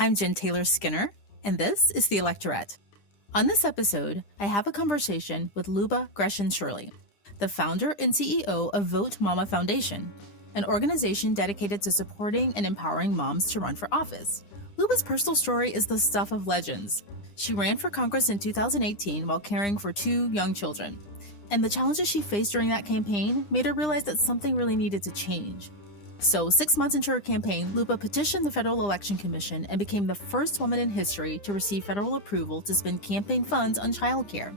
I'm Jen Taylor Skinner, and this is The Electorate. On this episode, I have a conversation with Liuba Grechen Shirley, the founder and CEO of Vote Mama Foundation, an organization dedicated to supporting and empowering moms to run for office. Liuba's personal story is the stuff of legends. She ran for Congress in 2018 while caring for 2 young children, and the challenges she faced during that campaign made her realize that something really needed to change. So 6 months into her campaign, Liuba petitioned the Federal Election Commission and became the first woman in history to receive federal approval to spend campaign funds on childcare.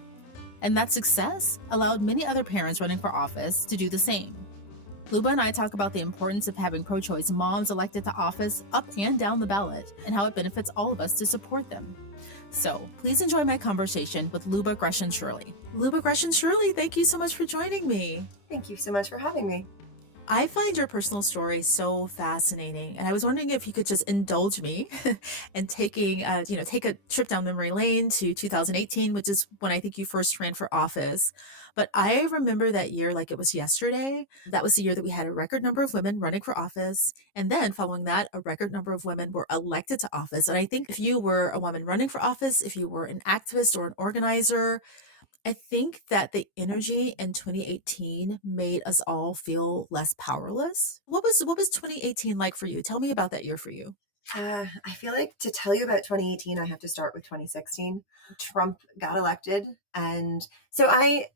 And that success allowed many other parents running for office to do the same. Liuba and I talk about the importance of having pro-choice moms elected to office up and down the ballot and how it benefits all of us to support them. So please enjoy my conversation with Liuba Grechen Shirley. Liuba Grechen Shirley, thank you so much for joining me. Thank you so much for having me. I find your personal story so fascinating, and I was wondering if you could just indulge me in taking, take a trip down memory lane to 2018, which is when I think you first ran for office. But I remember that year like it was yesterday. That was the year that we had a record number of women running for office, and then following that, a record number of women were elected to office. And I think if you were a woman running for office, if you were an activist or an organizer, I think that the energy in 2018 made us all feel less powerless. What was 2018 like for you? Tell me about that year for you. I feel like to tell you about 2018, I have to start with 2016. Trump got elected, and so I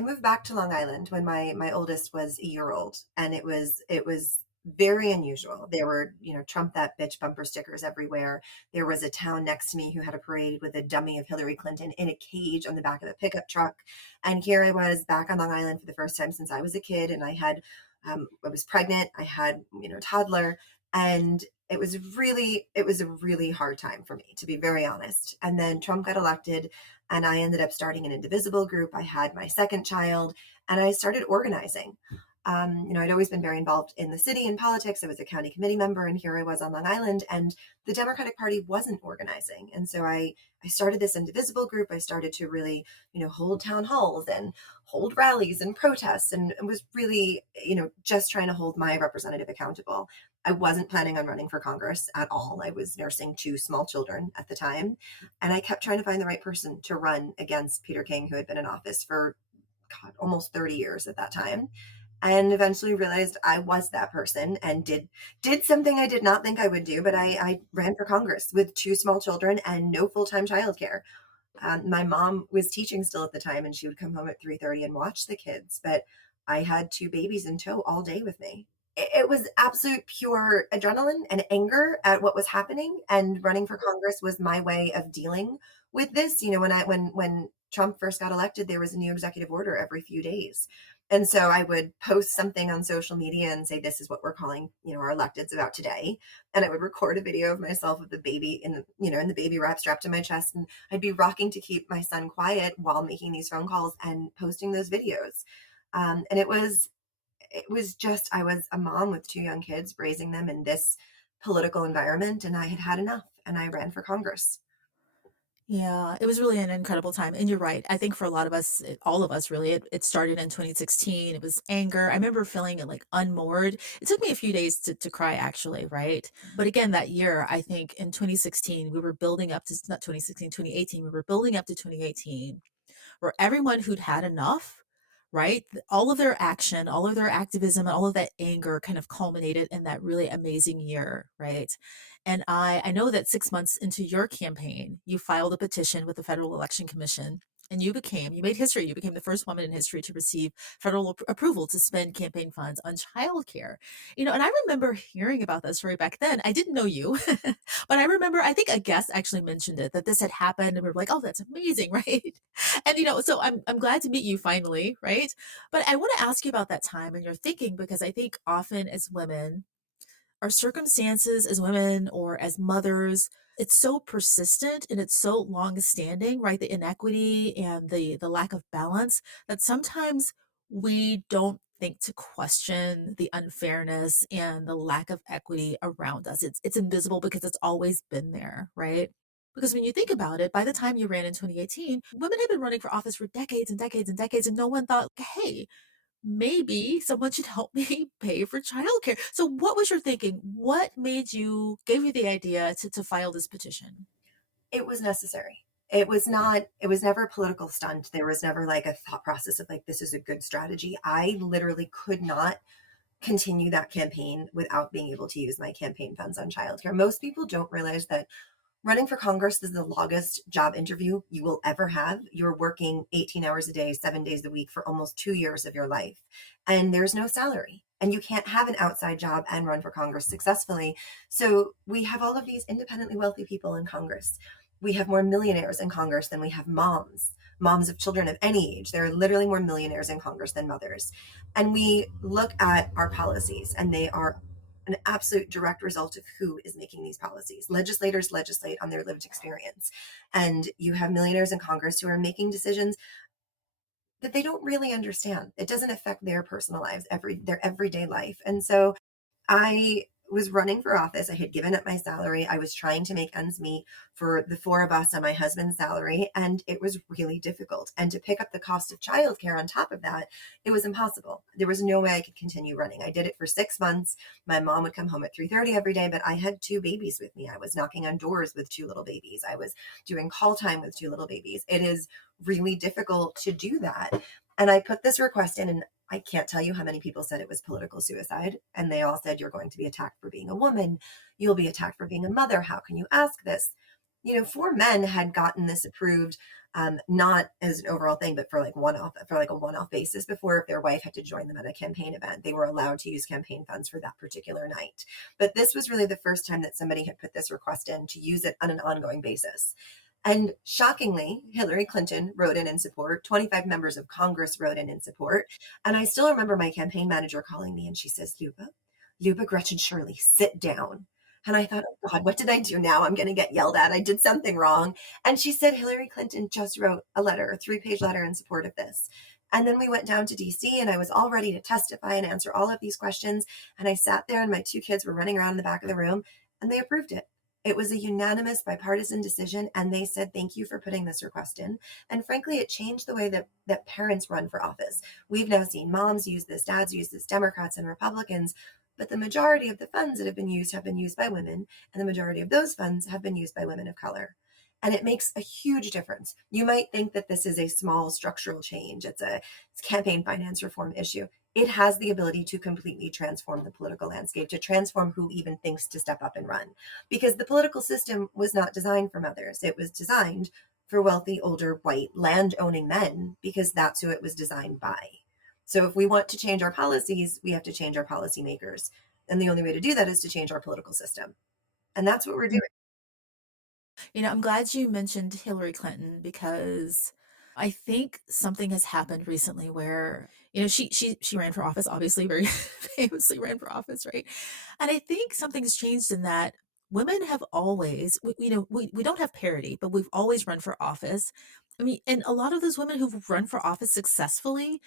moved back to Long Island when my oldest was a year old, and it was very unusual. There were, Trump that bitch bumper stickers everywhere. There was a town next to me who had a parade with a dummy of Hillary Clinton in a cage on the back of a pickup truck. And here I was back on Long Island for the first time since I was a kid, and I was pregnant. I had, a toddler, and it was a really hard time for me, to be very honest. And then Trump got elected, and I ended up starting an Indivisible group. I had my second child, and I started organizing. I'd always been very involved in the city and politics. I was a county committee member, and here I was on Long Island, and the Democratic Party wasn't organizing. And so I started this Indivisible group. I started to really, hold town halls and hold rallies and protests, and was really, just trying to hold my representative accountable. I wasn't planning on running for Congress at all. I was nursing 2 small children at the time, and I kept trying to find the right person to run against Peter King, who had been in office for, God, almost 30 years at that time. And eventually realized I was that person, and did something I did not think I would do, but I ran for Congress with 2 small children and no full-time childcare. My mom was teaching still at the time, and she would come home at 3:30 and watch the kids, but I had 2 babies in tow all day with me. It was absolute pure adrenaline and anger at what was happening, and running for Congress was my way of dealing with this. When Trump first got elected, there was a new executive order every few days. And so I would post something on social media and say, this is what we're calling, our electeds about today. And I would record a video of myself with the baby in the baby wrap strapped to my chest. And I'd be rocking to keep my son quiet while making these phone calls and posting those videos. And it was just, I was a mom with 2 young kids, raising them in this political environment, and I had had enough, and I ran for Congress. Yeah, it was really an incredible time. And you're right. I think for a lot of us, all of us really, it started in 2016. It was anger. I remember feeling like unmoored. It took me a few days to cry, actually, right? But again, that year, I think in 2016, we were building up to, not 2016, 2018, we were building up to 2018, where everyone who'd had enough, right? All of their action, all of their activism, all of that anger kind of culminated in that really amazing year, right? And I know that 6 months into your campaign, you filed a petition with the Federal Election Commission, and you made history. You became the first woman in history to receive federal approval to spend campaign funds on childcare. And I remember hearing about that story back then. I didn't know you, but I remember, I think a guest actually mentioned it, that this had happened, and we were like, oh, that's amazing, right? And so I'm glad to meet you finally, right? But I want to ask you about that time and your thinking, because I think often as women, our circumstances as women or as mothers, it's so persistent and it's so long standing, right? The inequity and the lack of balance, that sometimes we don't think to question the unfairness and the lack of equity around us. It's invisible because it's always been there, right? Because when you think about it, by the time you ran in 2018, women had been running for office for decades and decades and decades, and no one thought, hey, maybe someone should help me pay for childcare. So what was your thinking? What gave you the idea to file this petition? It was necessary. It was not, it was never a political stunt. There was never like a thought process of like, this is a good strategy. I literally could not continue that campaign without being able to use my campaign funds on childcare. Most people don't realize that running for Congress is the longest job interview you will ever have. You're working 18 hours a day, 7 days a week for almost 2 years of your life, and there's no salary. And you can't have an outside job and run for Congress successfully. So we have all of these independently wealthy people in Congress. We have more millionaires in Congress than we have moms of children of any age. There are literally more millionaires in Congress than mothers. And we look at our policies, and they are an absolute direct result of who is making these policies. Legislators legislate on their lived experience. And you have millionaires in Congress who are making decisions that they don't really understand. It doesn't affect their personal lives, their everyday life. And so I was running for office. I had given up my salary. I was trying to make ends meet for the four of us on my husband's salary, and it was really difficult. And to pick up the cost of childcare on top of that, it was impossible. There was no way I could continue running. I did it for 6 months. My mom would come home at 3:30 every day, but I had two babies with me. I was knocking on doors with two little babies. I was doing call time with two little babies. It is really difficult to do that. And I put this request in, and I can't tell you how many people said it was political suicide. And they all said, you're going to be attacked for being a woman. You'll be attacked for being a mother. How can you ask this? You know, four men had gotten this approved, not as an overall thing, but for like a one-off basis before. If their wife had to join them at a campaign event, they were allowed to use campaign funds for that particular night. But this was really the first time that somebody had put this request in to use it on an ongoing basis. And shockingly, Hillary Clinton wrote in support. 25 members of Congress wrote in support. And I still remember my campaign manager calling me, and she says, Liuba Grechen Shirley, sit down. And I thought, oh God, what did I do now? I'm going to get yelled at. I did something wrong. And she said, Hillary Clinton just wrote a letter, a 3-page letter in support of this. And then we went down to DC, and I was all ready to testify and answer all of these questions. And I sat there, and my two kids were running around in the back of the room, and they approved it. It was a unanimous bipartisan decision, and they said, thank you for putting this request in. And frankly, it changed the way that parents run for office. We've now seen moms use this, dads use this, Democrats and Republicans, but the majority of the funds that have been used by women, and the majority of those funds have been used by women of color. And it makes a huge difference. You might think that this is a small structural change. It's a campaign finance reform issue. It has the ability to completely transform the political landscape, to transform who even thinks to step up and run. Because the political system was not designed for mothers. It was designed for wealthy, older, white, land owning men, because that's who it was designed by. So if we want to change our policies, we have to change our policymakers. And the only way to do that is to change our political system. And that's what we're doing. I'm glad you mentioned Hillary Clinton because I think something has happened recently where, she ran for office, obviously very famously ran for office, right? And I think something's changed in that women have always, we don't have parity, but we've always run for office. I mean, and a lot of those women who've run for office successfully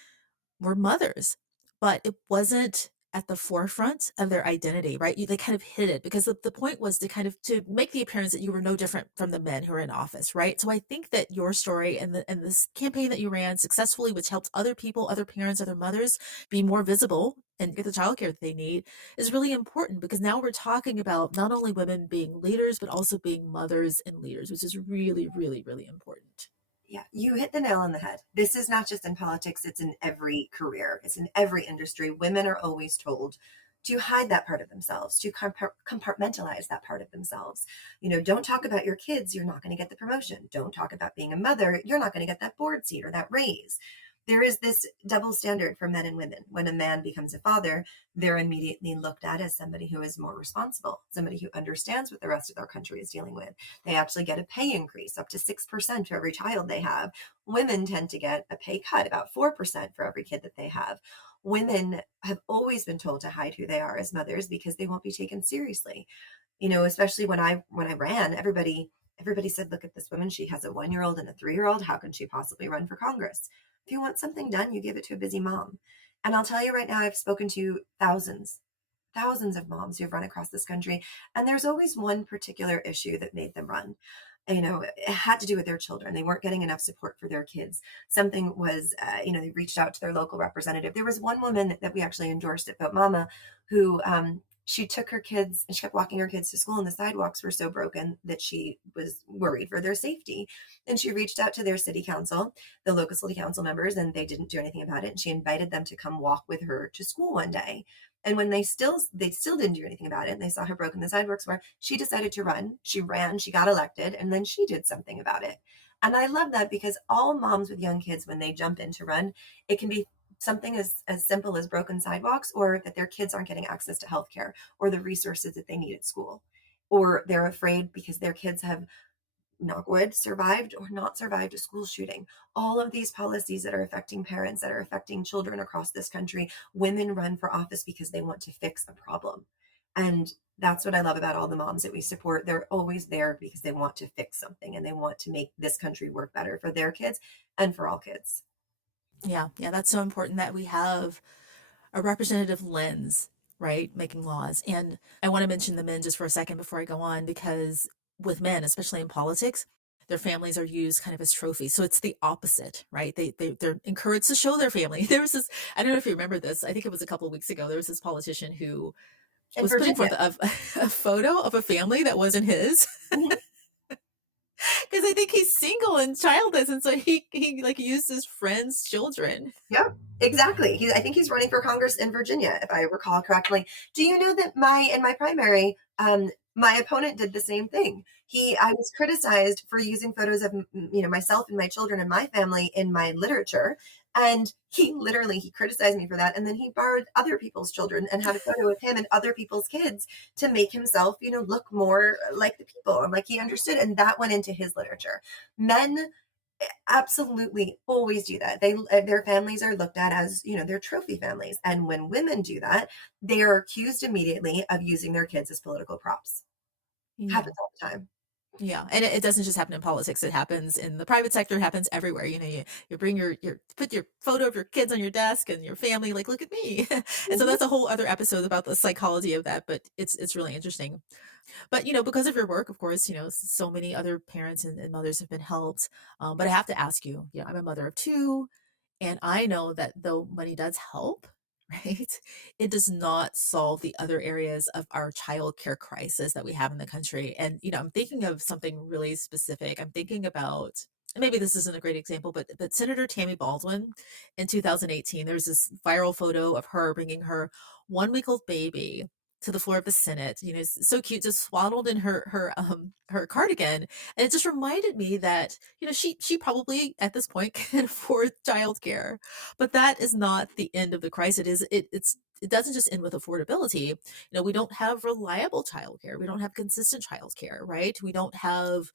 were mothers, but it wasn't at the forefront of their identity, right? They kind of hid it because the point was to kind of to make the appearance that you were no different from the men who are in office, right? So I think that your story and this campaign that you ran successfully, which helped other people, other parents, other mothers be more visible and get the childcare that they need, is really important because now we're talking about not only women being leaders, but also being mothers and leaders, which is really, really, really important. Yeah, you hit the nail on the head. This is not just in politics, it's in every career, it's in every industry. Women are always told to hide that part of themselves, to compartmentalize that part of themselves. You know, don't talk about your kids, you're not going to get the promotion. Don't talk about being a mother, you're not going to get that board seat or that raise. There is this double standard for men and women. When a man becomes a father, they're immediately looked at as somebody who is more responsible, somebody who understands what the rest of our country is dealing with. They actually get a pay increase up to 6% for every child they have. Women tend to get a pay cut about 4% for every kid that they have. Women have always been told to hide who they are as mothers because they won't be taken seriously. You know, especially when I ran, everybody said, look at this woman, she has a 1-year-old and a 3-year-old. How can she possibly run for Congress? If you want something done, you give it to a busy mom. And I'll tell you right now, I've spoken to thousands of moms who've run across this country, and there's always one particular issue that made them run. it had to do with their children. They weren't getting enough support for their kids. Something was, they reached out to their local representative. There was one woman that we actually endorsed at Vote Mama who, she took her kids and she kept walking her kids to school, and the sidewalks were so broken that she was worried for their safety. And she reached out to their city council, the local city council members, and they didn't do anything about it. And she invited them to come walk with her to school one day. And when they still didn't do anything about it, and they saw how broken the sidewalks were, she decided to run. She ran, she got elected, and then she did something about it. And I love that because all moms with young kids, when they jump in to run, it can be something as simple as broken sidewalks, or that their kids aren't getting access to healthcare or the resources that they need at school, or they're afraid because their kids have, knock wood, survived or not survived a school shooting. All of these policies that are affecting parents, that are affecting children across this country, women run for office because they want to fix a problem. And that's what I love about all the moms that we support. They're always there because they want to fix something and they want to make this country work better for their kids and for all kids. Yeah, yeah, that's so important that we have a representative lens, right? Making laws. And I want to mention the men just for a second before I go on, because with men, especially in politics, their families are used kind of as trophies. So it's the opposite, right? They're encouraged to show their family. There was this, I don't know if you remember this. I think it was a couple of weeks ago. There was this politician who In was putting Virginia. forth a photo of a family that wasn't his. Mhm. Because I think he's single and childless, and so he like used his friend's children. Yeah, exactly. I think he's running for Congress in Virginia, if I recall correctly. Do you know that in my primary, my opponent did the same thing. I was criticized for using photos of myself and my children and my family in my literature, and he criticized me for that, and then he borrowed other people's children and had a photo of him and other people's kids to make himself, look more like the people and like he understood, and that went into his literature. Men absolutely always do that. Their families are looked at as, their trophy families. And when women do that, they are accused immediately of using their kids as political props. Yeah. Happens all the time. Yeah, and it doesn't just happen in politics. It happens in the private sector. It happens everywhere. You bring your put your photo of your kids on your desk and your family, like, look at me. And so Mhm. that's a whole other episode about the psychology of that. But it's really interesting. But because of your work, of course, so many other parents and mothers have been helped. But I have to ask you, I'm a mother of two. And I know that though money does help, right, it does not solve the other areas of our childcare crisis that we have in the country. And, I'm thinking of something really specific. I'm thinking about, and maybe this isn't a great example, but Senator Tammy Baldwin in 2018, there's this viral photo of her bringing her 1 week old baby to the floor of the Senate. It's so cute, just swaddled in her cardigan, and it just reminded me that, she probably at this point can afford childcare. But that is not the end of the crisis. It doesn't just end with affordability. We don't have reliable childcare. We don't have consistent childcare, right? We don't have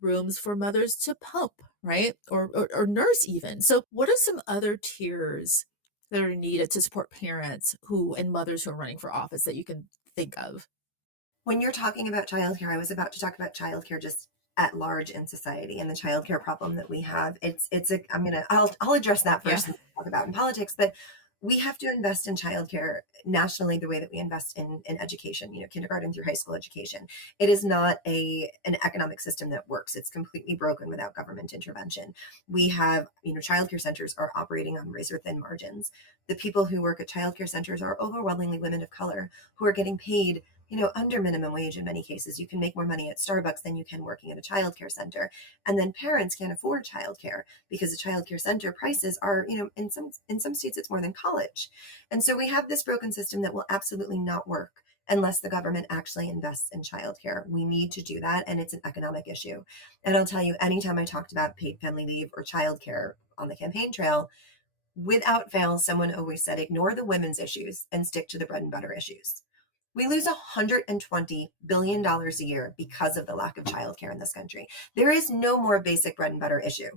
rooms for mothers to pump, right? Or nurse even. So what are some other tiers that are needed to support parents who and mothers who are running for office that you can think of? When you're talking about childcare, I was about to talk about childcare just at large in society and the childcare problem that we have. I'll address that Yeah. first and talk about in politics, but we have to invest in childcare nationally the way that we invest in education, kindergarten through high school education. It is not an economic system that works. It's completely broken without government intervention. We have, childcare centers are operating on razor thin margins. The people who work at childcare centers are overwhelmingly women of color who are getting paid under minimum wage in many cases. You can make more money at Starbucks than you can working at a childcare center. And then parents can't afford childcare because the childcare center prices are, in some states it's more than college. And so we have this broken system that will absolutely not work unless the government actually invests in childcare. We need to do that, and it's an economic issue. And I'll tell you, anytime I talked about paid family leave or childcare on the campaign trail, without fail, someone always said, ignore the women's issues and stick to the bread and butter issues. We lose $120 billion a year because of the lack of childcare in this country. There is no more basic bread and butter issue.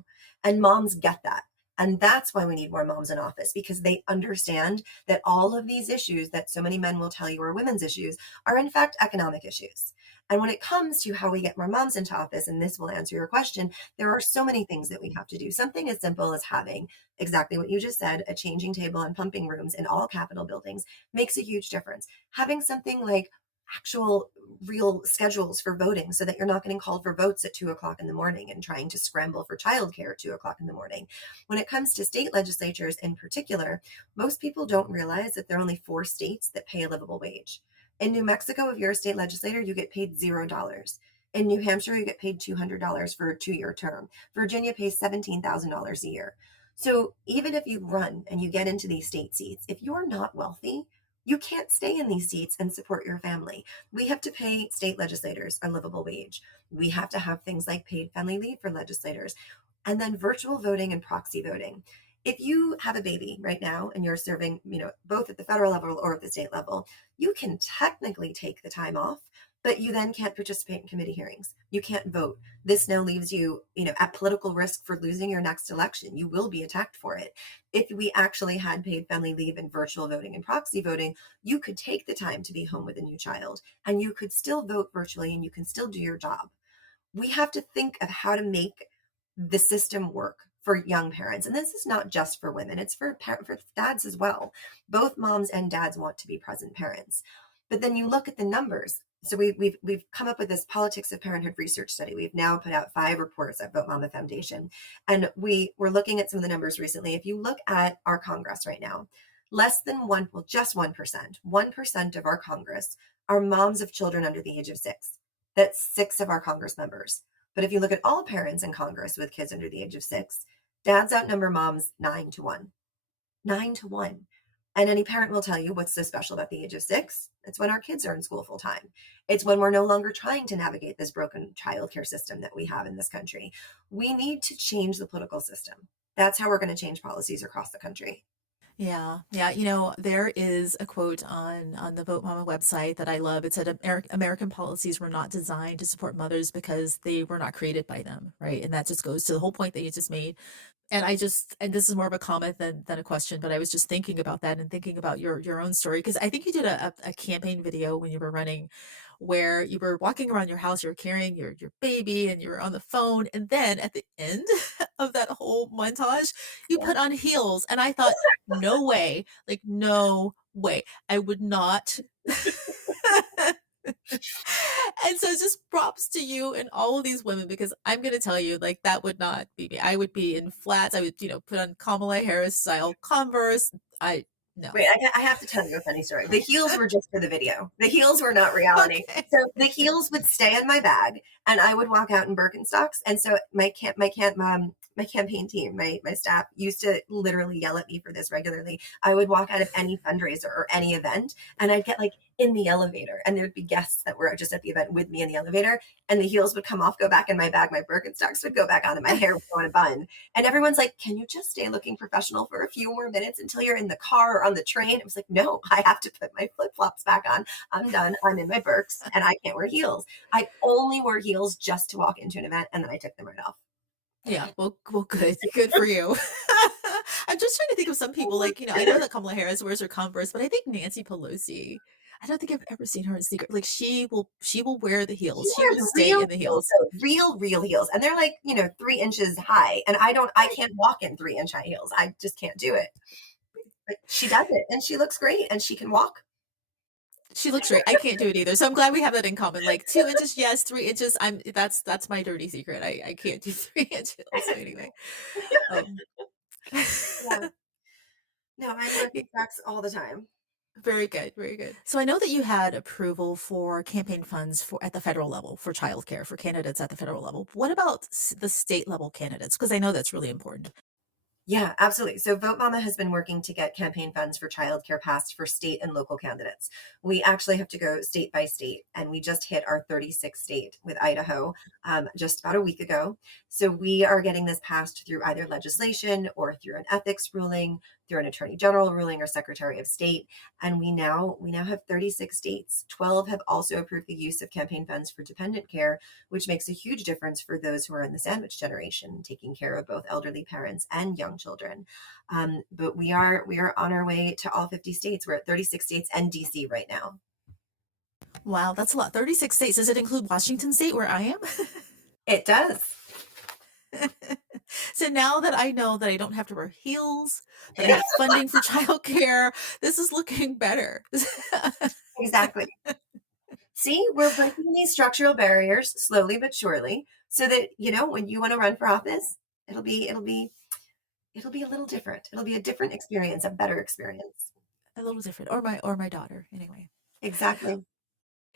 And moms get that. And that's why we need more moms in office, because they understand that all of these issues that so many men will tell you are women's issues are in fact economic issues. And when it comes to how we get more moms into office, and this will answer your question, there are so many things that we have to do. Something as simple as having exactly what you just said, a changing table and pumping rooms in all Capitol buildings makes a huge difference. Having something like actual real schedules for voting so that you're not getting called for votes at 2 o'clock in the morning and trying to scramble for childcare at 2 o'clock in the morning. When it comes to state legislatures in particular, most people don't realize that there are only 4 states that pay a livable wage. In New Mexico, if you're a state legislator, you get paid $0. In New Hampshire, you get paid $200 for a 2 year term. Virginia pays $17,000 a year. So even if you run and you get into these state seats, if you're not wealthy, you can't stay in these seats and support your family. We have to pay state legislators a livable wage. We have to have things like paid family leave for legislators, and then virtual voting and proxy voting. If you have a baby right now and you're serving, both at the federal level or at the state level, you can technically take the time off, but you then can't participate in committee hearings. You can't vote. This now leaves you, at political risk for losing your next election. You will be attacked for it. If we actually had paid family leave and virtual voting and proxy voting, you could take the time to be home with a new child and you could still vote virtually and you can still do your job. We have to think of how to make the system work for young parents. And this is not just for women, it's for dads as well. Both moms and dads want to be present parents. But then you look at the numbers. So we've come up with this politics of parenthood research study. We've now put out 5 reports at Vote Mama Foundation, and we were looking at some of the numbers recently. If you look at our Congress right now, less than just 1% of our Congress are moms of children under the age of 6. That's 6 of our Congress members. But if you look at all parents in Congress with kids under the age of 6, dads outnumber moms 9-1. 9-1. And any parent will tell you what's so special about the age of 6. It's when our kids are in school full time. It's when we're no longer trying to navigate this broken childcare system that we have in this country. We need to change the political system. That's how we're going to change policies across the country. Yeah, yeah. There is a quote on the Vote Mama website that I love. It said, American policies were not designed to support mothers because they were not created by them, right? And that just goes to the whole point that you just made. And this is more of a comment than a question, but I was just thinking about that and thinking about your own story, because I think you did a campaign video when you were running where you were walking around your house, you were carrying your baby and you were on the phone. And then at the end of that whole montage, you Yeah. put on heels. And I thought, no way, like, no way. I would not. And so just props to you and all of these women, because I'm going to tell you, like, that would not be me. I would be in flats. I would, put on Kamala Harris style Converse. No. Wait, I have to tell you a funny story. The heels were just for the video. The heels were not reality. Okay. So the heels would stay in my bag, and I would walk out in Birkenstocks. And so my campaign team, my staff used to literally yell at me for this regularly. I would walk out of any fundraiser or any event, and I'd get like in the elevator, and there'd be guests that were just at the event with me in the elevator, and the heels would come off, go back in my bag, my Birkenstocks would go back on, and my hair would go in a bun. And everyone's like, can you just stay looking professional for a few more minutes until you're in the car or on the train? I was like, no, I have to put my flip flops back on. I'm done. I'm in my Birks and I can't wear heels. I only wore heels just to walk into an event, and then I took them right off. Yeah. Well, good for you. I'm just trying to think of some people, like, I know that Kamala Harris wears her Converse, but I think Nancy Pelosi, I don't think I've ever seen her in secret. Like, she will wear the She heels. She will wears stay real in the heels, heels. though, real heels. And they're like, 3 inches high. And I can't walk in 3-inch high heels. I just can't do it. But she does it and she looks great and she can walk. She looks great. I can't do it either. So I'm glad we have that in common. Like 2 inches, yes, 3 inches. That's my dirty secret. I can't do 3 inches. So anyway. Um Yeah. No, I wear Birkenstocks all the time. Very good, very good. So I know that you had approval for campaign funds for at the federal level for childcare for candidates at the federal level. What about the state level candidates? Because I know that's really important. Yeah, absolutely. So Vote Mama has been working to get campaign funds for childcare passed for state and local candidates. We actually have to go state by state, and we just hit our 36th state with Idaho just about a week ago. So we are getting this passed through either legislation or through an ethics ruling, through an attorney general ruling or secretary of state. And we now have 36 states. 12 have also approved the use of campaign funds for dependent care, which makes a huge difference for those who are in the sandwich generation, taking care of both elderly parents and young children. But we are on our way to all 50 states. We're at 36 states and DC right now. Wow, that's a lot. 36 states. Does it include Washington State where I am? It does. So now that I know that I don't have to wear heels, that I have funding for childcare, this is looking better. Exactly. See, we're breaking these structural barriers slowly but surely so that, when you want to run for office, it'll be a little different. It'll be a different experience, a better experience. A little different, or my daughter, anyway. Exactly.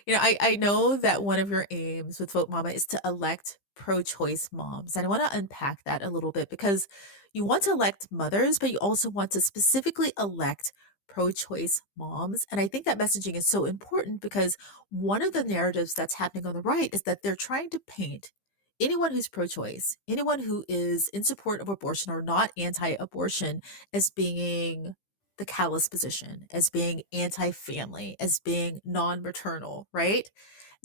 I know that one of your aims with Vote Mama is to elect pro-choice moms. And I want to unpack that a little bit because you want to elect mothers, but you also want to specifically elect pro-choice moms. And I think that messaging is so important because one of the narratives that's happening on the right is that they're trying to paint anyone who's pro-choice, anyone who is in support of abortion or not anti-abortion as being the callous position, as being anti-family, as being non-maternal, right?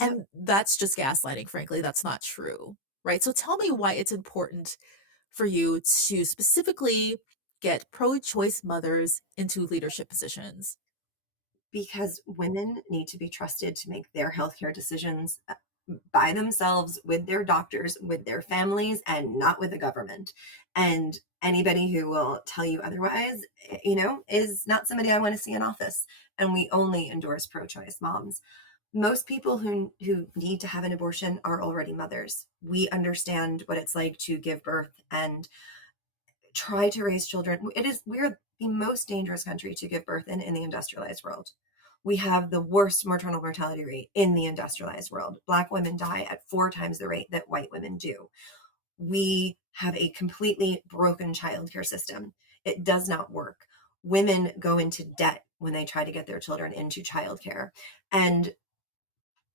Yep. And that's just gaslighting, frankly. That's not true, right? So tell me why it's important for you to specifically get pro-choice mothers into leadership positions. Because women need to be trusted to make their healthcare decisions by themselves, with their doctors, with their families, and not with the government. And anybody who will tell you otherwise, is not somebody I want to see in office. And we only endorse pro-choice moms. Most people who need to have an abortion are already mothers. We understand what it's like to give birth and try to raise children. We're the most dangerous country to give birth in the industrialized world. We have the worst maternal mortality rate in the industrialized world. Black women die at 4 times the rate that white women do. We have a completely broken childcare system. It does not work. Women go into debt when they try to get their children into childcare. And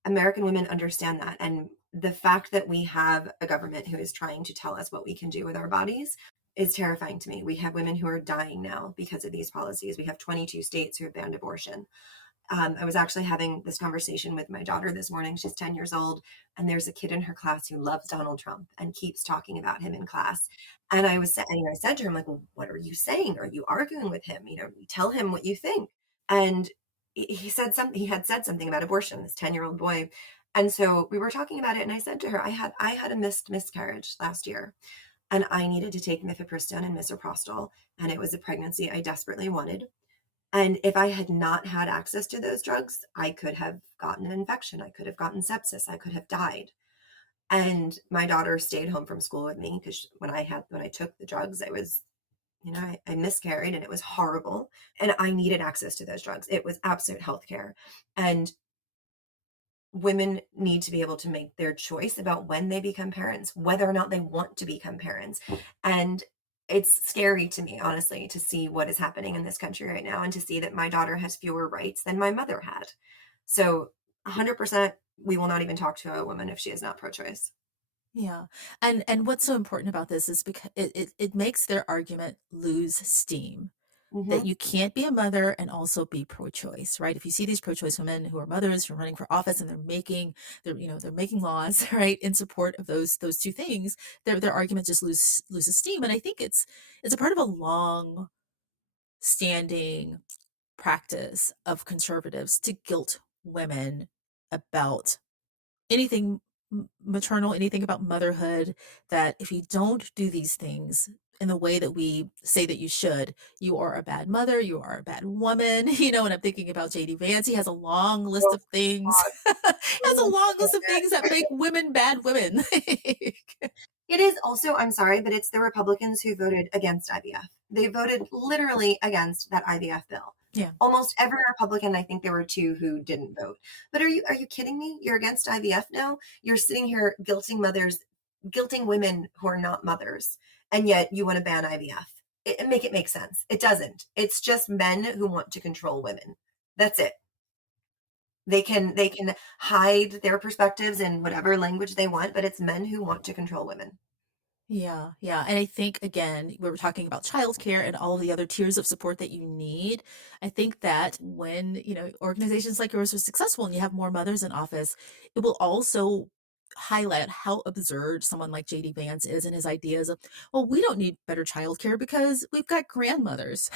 American women understand that. And the fact that we have a government who is trying to tell us what we can do with our bodies is terrifying to me. We have women who are dying now because of these policies. We have 22 states who have banned abortion. I was actually having this conversation with my daughter this morning. She's 10 years old, and there's a kid in her class who loves Donald Trump and keeps talking about him in class. And I said to her, I'm like, well, what are you saying? Are you arguing with him? Tell him what you think. And he said something. He had said something about abortion. This 10-year-old boy. And so we were talking about it, and I said to her, I had a miscarriage last year, and I needed to take mifepristone and misoprostol, and it was a pregnancy I desperately wanted. And if I had not had access to those drugs, I could have gotten an infection. I could have gotten sepsis. I could have died. And my daughter stayed home from school with me because when I took the drugs, I miscarried and it was horrible. And I needed access to those drugs. It was absolute health care. And women need to be able to make their choice about when they become parents, whether or not they want to become parents. And it's scary to me, honestly, to see what is happening in this country right now and to see that my daughter has fewer rights than my mother had. So 100%, we will not even talk to a woman if she is not pro-choice. Yeah. And what's so important about this is because it makes their argument lose steam. That Hmm. you can't be a mother and also be pro-choice, right? If you see these pro-choice women who are mothers who are running for office and they're making laws, right, in support of those two things, their argument just loses steam. And I think it's a part of a long standing practice of conservatives to guilt women about anything maternal, anything about motherhood, that if you don't do these things in the way that we say that you should, you are a bad mother, you are a bad woman, and I'm thinking about JD Vance. He has a long list Oh, of things, has a God. long list of things that make women bad women. It is also, I'm sorry, but it's the Republicans who voted against IVF. They voted literally against that IVF bill. Yeah. Almost every Republican, I think there were two who didn't vote. But are you kidding me? You're against IVF now? You're sitting here guilting mothers, guilting women who are not mothers, and yet you want to ban IVF. Make it make sense. It doesn't. It's just men who want to control women. That's it. They can hide their perspectives in whatever language they want, but it's men who want to control women. Yeah, yeah. And I think, again, we were talking about childcare and all of the other tiers of support that you need. I think that when, organizations like yours are successful and you have more mothers in office, it will also highlight how absurd someone like JD Vance is and his ideas of, well, we don't need better childcare because we've got grandmothers,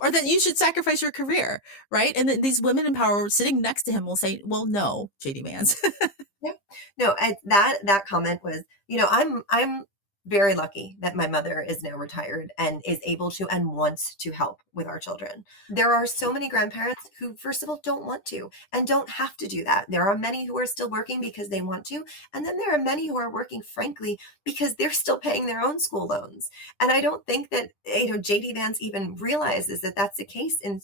or that you should sacrifice your career, right? And then these women in power sitting next to him will say, well, no, JD Vance. Yeah. No, that comment was, I'm very lucky that my mother is now retired and is able to and wants to help with our children. There are so many grandparents who, first of all, don't want to and don't have to do that. There are many who are still working because they want to. And then there are many who are working, frankly, because they're still paying their own school loans. And I don't think that, JD Vance even realizes that that's the case. And,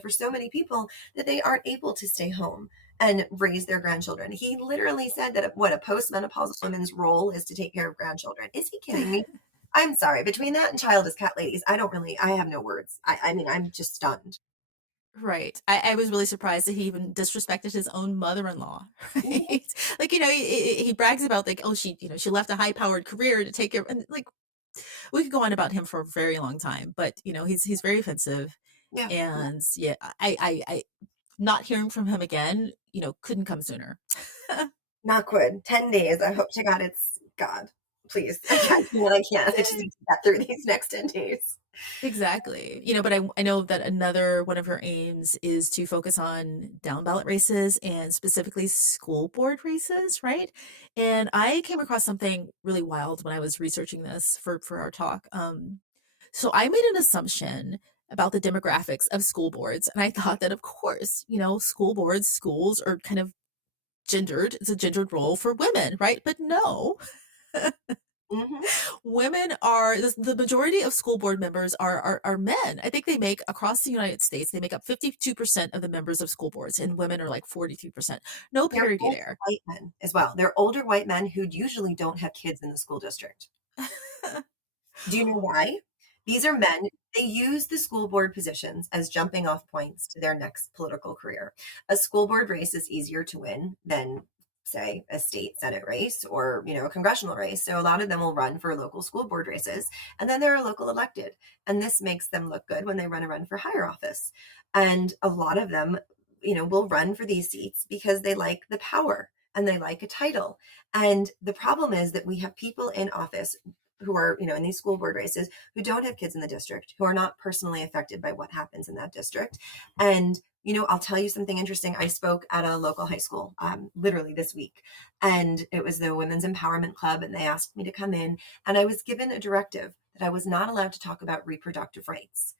for so many people that they aren't able to stay home and raise their grandchildren. He literally said that what a postmenopausal woman's role is to take care of grandchildren. Is he kidding me? I'm sorry. Between that and child as cat ladies, I have no words. I mean, I'm just stunned. Right. I was really surprised that he even disrespected his own mother-in-law, Mhm. right? Like, he brags about like, oh, she left a high-powered career to take care and like we could go on about him for a very long time, but he's very offensive. Yeah, And yeah, I not hearing from him again, couldn't come sooner. not good. 10 days. I hope to God it's God. Please. I can't. I just need to get through these next 10 days. Exactly. But I know that another one of her aims is to focus on down ballot races and specifically school board races, right? And I came across something really wild when I was researching this for our talk. So I made an assumption about the demographics of school boards, and I thought that of course, school boards, schools are kind of gendered. It's a gendered role for women, right? But no, Mhm. women are the majority of school board members are men. I think they make across the United States, they make up 52% of the members of school boards, and women are like 43%. No They're parity older there. white men as well. They're older white men who usually don't have kids in the school district. Do you know why? These are men, they use the school board positions as jumping off points to their next political career. A school board race is easier to win than, say, a state senate race or, a congressional race. So a lot of them will run for local school board races and then they're local elected. And this makes them look good when they run for higher office. And a lot of them, will run for these seats because they like the power and they like a title. And the problem is that we have people in office who are, in these school board races who don't have kids in the district, who are not personally affected by what happens in that district. And, I'll tell you something interesting. I spoke at a local high school literally this week, and it was the Women's Empowerment Club, and they asked me to come in, and I was given a directive that I was not allowed to talk about reproductive rights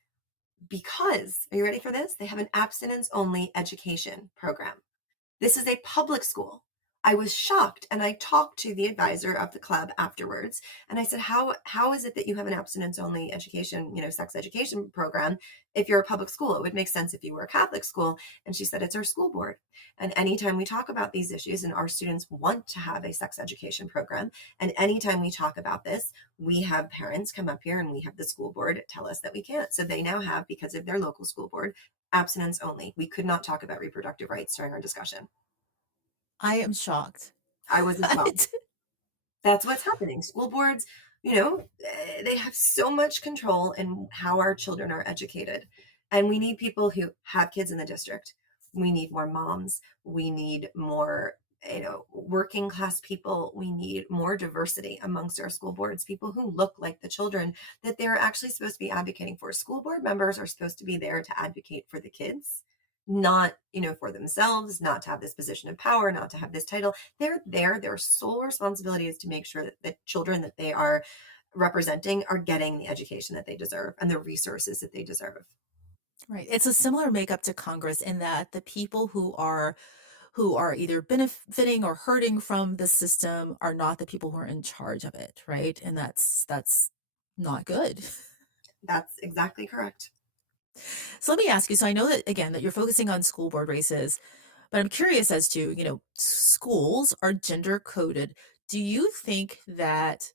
because, are you ready for this? They have an abstinence only education program. This is a public school. I was shocked and I talked to the advisor of the club afterwards and I said, how is it that you have an abstinence only education, sex education program if you're a public school? It would make sense if you were a Catholic school. And she said, it's our school board. And anytime we talk about these issues and our students want to have a sex education program, and anytime we talk about this, we have parents come up here and we have the school board tell us that we can't. So they now have, because of their local school board, abstinence only. We could not talk about reproductive rights during our discussion. I am shocked. I was as well. That's what's happening. School boards, they have so much control in how our children are educated. And we need people who have kids in the district. We need more moms. We need more, working class people. We need more diversity amongst our school boards, people who look like the children that they're actually supposed to be advocating for. School board members are supposed to be there to advocate for the kids, not, for themselves, not to have this position of power, not to have this title. They're there. Their sole responsibility is to make sure that the children that they are representing are getting the education that they deserve and the resources that they deserve. Right. It's a similar makeup to Congress in that the people who are either benefiting or hurting from the system are not the people who are in charge of it, right? And that's not good. That's exactly correct. So let me ask you, so I know that again that you're focusing on school board races, but I'm curious as to, schools are gender coded. Do you think that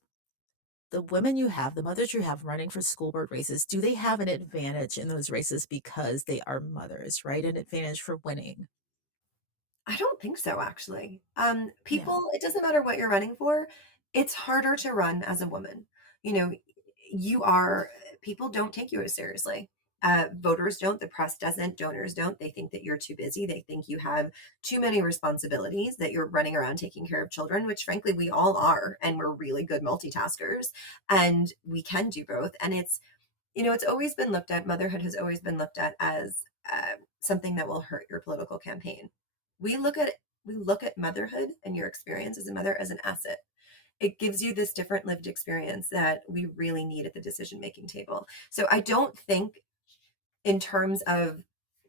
the women you have, the mothers you have running for school board races, do they have an advantage in those races because they are mothers, right? An advantage for winning? I don't think so, actually. Yeah. People, it doesn't matter what you're running for, it's harder to run as a woman. You know, you are, people don't take you as seriously. Voters don't, the press doesn't, donors don't. They think that you're too busy. They think you have too many responsibilities, that you're running around taking care of children, which frankly we all are. And we're really good multitaskers and we can do both. And it's always been looked at, motherhood has always been looked at as something that will hurt your political campaign. We look at we look at motherhood and your experience as a mother as an asset. it gives you this different lived experience that we really need at the decision making table. So I don't think, in terms of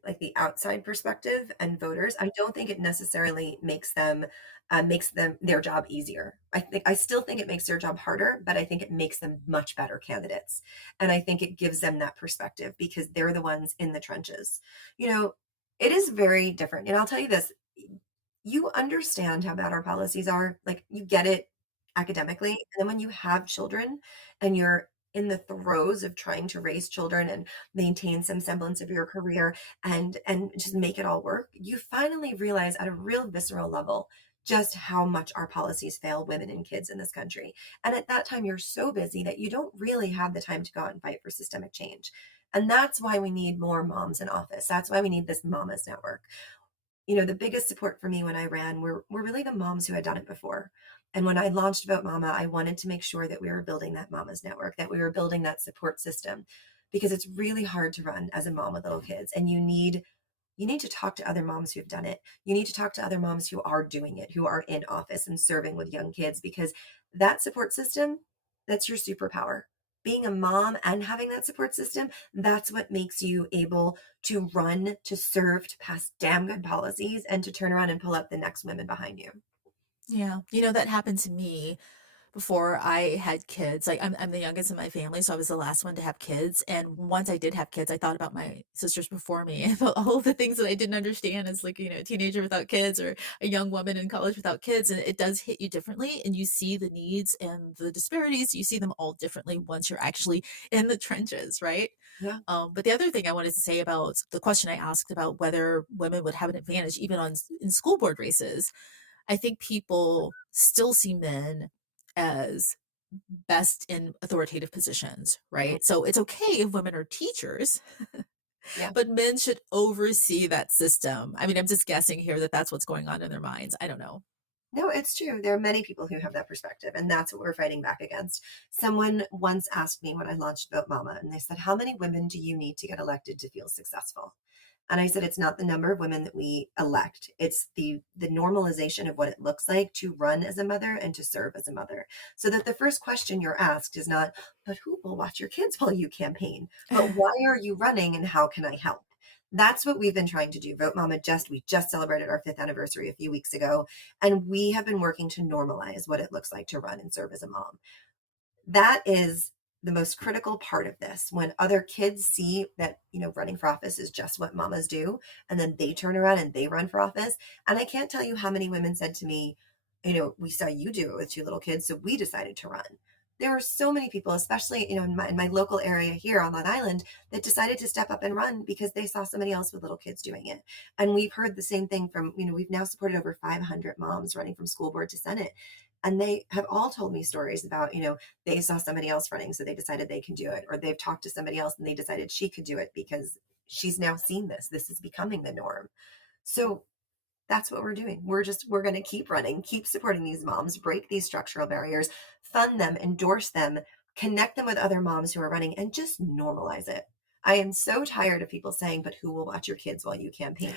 like the outside perspective and voters, I don't think it necessarily makes them their job easier. I still think it makes their job harder, but I think it makes them much better candidates. And I think it gives them that perspective because they're the ones in the trenches. You know, it is very different. And I'll tell you this, you understand how bad our policies are. Like you get it academically. And then when you have children and you're in the throes of trying to raise children and maintain some semblance of your career and just make it all work, you finally realize at a real visceral level just how much our policies fail women and kids in this country. And at that time, you're so busy that you don't really have the time to go out and fight for systemic change. And that's why we need more moms in office. That's why we need this Mamas Network. The biggest support for me when I ran were really the moms who had done it before. And when I launched Vote Mama, I wanted to make sure that we were building that Mamas Network, that we were building that support system, because it's really hard to run as a mom with little kids, and you need to talk to other moms who have done it. You need to talk to other moms who are doing it, who are in office and serving with young kids, because that support system, that's your superpower. Being a mom and having that support system, that's what makes you able to run, to serve, to pass damn good policies, and to turn around and pull up the next women behind you. Yeah. That happened to me before I had kids. Like I'm the youngest in my family, so I was the last one to have kids. And once I did have kids, I thought about my sisters before me and about all of the things that I didn't understand as like, a teenager without kids or a young woman in college without kids. And it does hit you differently. And you see the needs and the disparities. You see them all differently once you're actually in the trenches, right? Yeah. But the other thing I wanted to say about the question I asked about whether women would have an advantage even in school board races, I think people still see men as best in authoritative positions, Mhm. right? So it's okay if women are teachers, Yeah. but men should oversee that system. I mean, I'm just guessing here that that's what's going on in their minds. I don't know. No, it's true. There are many people who have that perspective, and that's what we're fighting back against. Someone once asked me when I launched Vote Mama, and they said, "How many women do you need to get elected to feel successful?" And I said, it's not the number of women that we elect. It's the normalization of what it looks like to run as a mother and to serve as a mother. So that the first question you're asked is not, but who will watch your kids while you campaign? But why are you running and how can I help? That's what we've been trying to do. Vote Mama we just celebrated our 5th anniversary a few weeks ago, and we have been working to normalize what it looks like to run and serve as a mom. That is the most critical part of this. When other kids see that, running for office is just what mamas do, and then they turn around and they run for office. And I can't tell you how many women said to me, we saw you do it with 2 little kids, so we decided to run. There were so many people, especially, in my local area here on Long Island, that decided to step up and run because they saw somebody else with little kids doing it. And we've heard the same thing from, we've now supported over 500 moms running from school board to Senate. And they have all told me stories about, they saw somebody else running, so they decided they can do it. Or they've talked to somebody else and they decided she could do it because she's now seen this. This is becoming the norm. So that's what we're doing. We're going to keep running, keep supporting these moms, break these structural barriers, fund them, endorse them, connect them with other moms who are running, and just normalize it. I am so tired of people saying, but who will watch your kids while you campaign?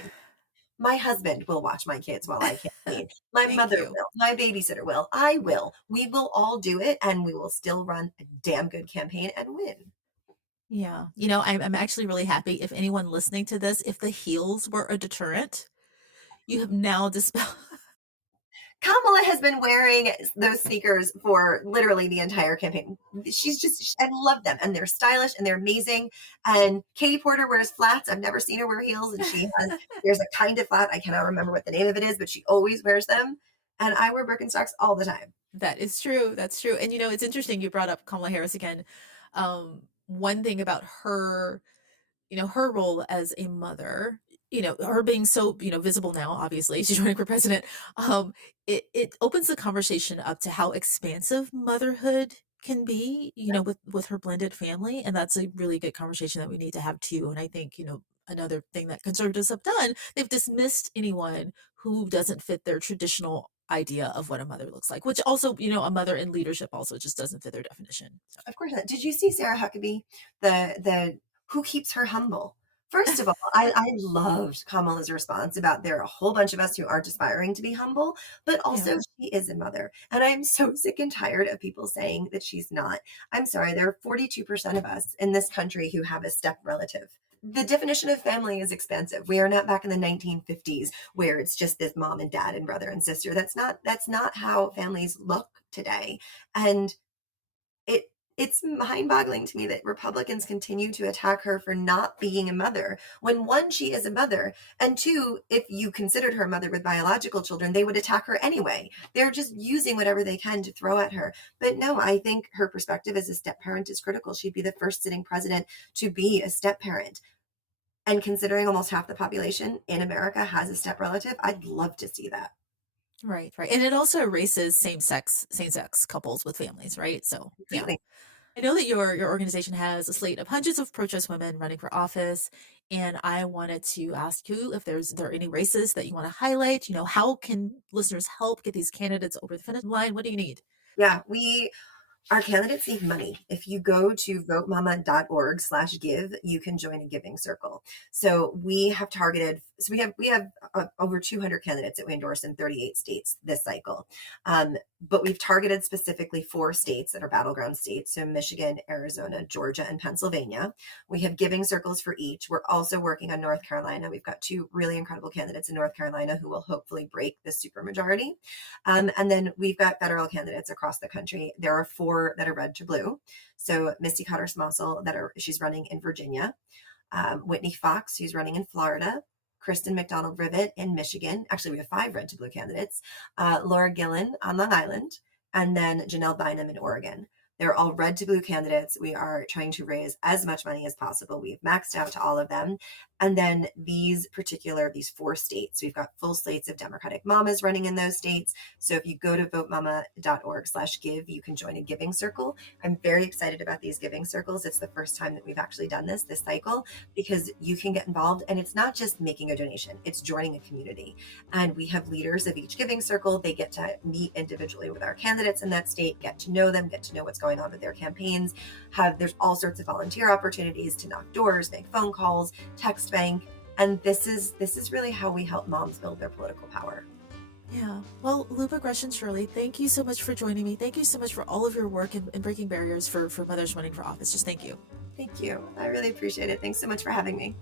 My husband will watch my kids while I campaign. My Thank mother you. will. My babysitter will. I will. We will all do it, and we will still run a damn good campaign and win. Yeah. I'm actually really happy if anyone listening to this, if the heels were a deterrent, you have now dispelled. Kamala has been wearing those sneakers for literally the entire campaign. I love them, and they're stylish and they're amazing. And Katie Porter wears flats. I've never seen her wear heels, and there's a kind of flat. I cannot remember what the name of it is, but she always wears them. And I wear Birkenstocks all the time. That is true. That's true. And it's interesting you brought up Kamala Harris again. One thing about her, her role as a mother, her being so, visible now, obviously, she's running for president. It opens the conversation up to how expansive motherhood can be, with her blended family. And that's a really good conversation that we need to have too. And I think, another thing that conservatives have done, they've dismissed anyone who doesn't fit their traditional idea of what a mother looks like, which also, a mother in leadership also just doesn't fit their definition. So. Of course not. Did you see Sarah Huckabee? The who keeps her humble? First of all, I loved Kamala's response about there are a whole bunch of us who aren't aspiring to be humble, but Yeah. also she is a mother. And I am so sick and tired of people saying that she's not. I'm sorry, there are 42% of us in this country who have a step relative. The definition of family is expansive. We are not back in the 1950s where it's just this mom and dad and brother and sister. That's not how families look today. And it it's mind-boggling to me that Republicans continue to attack her for not being a mother when one, she is a mother, and two, if you considered her a mother with biological children, they would attack her anyway. They're just using whatever they can to throw at her. But no, I think her perspective as a step parent is critical. She'd be the first sitting president to be a step parent. And considering almost half the population in America has a step relative, I'd love to see that. Right, right. And it also erases same-sex couples with families, right? So, yeah. Completely. I know that your organization has a slate of hundreds of pro-choice women running for office, and I wanted to ask you if there are any races that you want to highlight. How can listeners help get these candidates over the finish line? What do you need? Yeah, our candidates need money. If you go to votemama.org/give, you can join a giving circle. So we have over 200 candidates that we endorse in 38 states this cycle. But we've targeted specifically 4 states that are battleground states. So Michigan, Arizona, Georgia, and Pennsylvania. We have giving circles for each. We're also working on North Carolina. We've got 2 really incredible candidates in North Carolina who will hopefully break the supermajority. And then we've got federal candidates across the country. There are 4 that are red to blue. So Misty Cotter Smossel, she's running in Virginia. Whitney Fox, who's running in Florida. Kristen McDonald Rivet in Michigan. Actually, we have 5 red to blue candidates. Laura Gillen on Long Island, and then Janelle Bynum in Oregon. They're all red to blue candidates. We are trying to raise as much money as possible. We've maxed out to all of them. And then these 4 states, we've got full slates of Democratic mamas running in those states. So if you go to votemama.org/give, you can join a giving circle. I'm very excited about these giving circles. It's the first time that we've actually done this cycle because you can get involved and it's not just making a donation, it's joining a community. And we have leaders of each giving circle. They get to meet individually with our candidates in that state, get to know them, get to know what's going on with their campaigns. There's all sorts of volunteer opportunities to knock doors, make phone calls, text bank. And this is really how we help moms build their political power. Yeah. Well, Liuba Grechen Shirley, thank you so much for joining me. Thank you so much for all of your work in breaking barriers for mothers running for office. Just thank you. Thank you. I really appreciate it. Thanks so much for having me.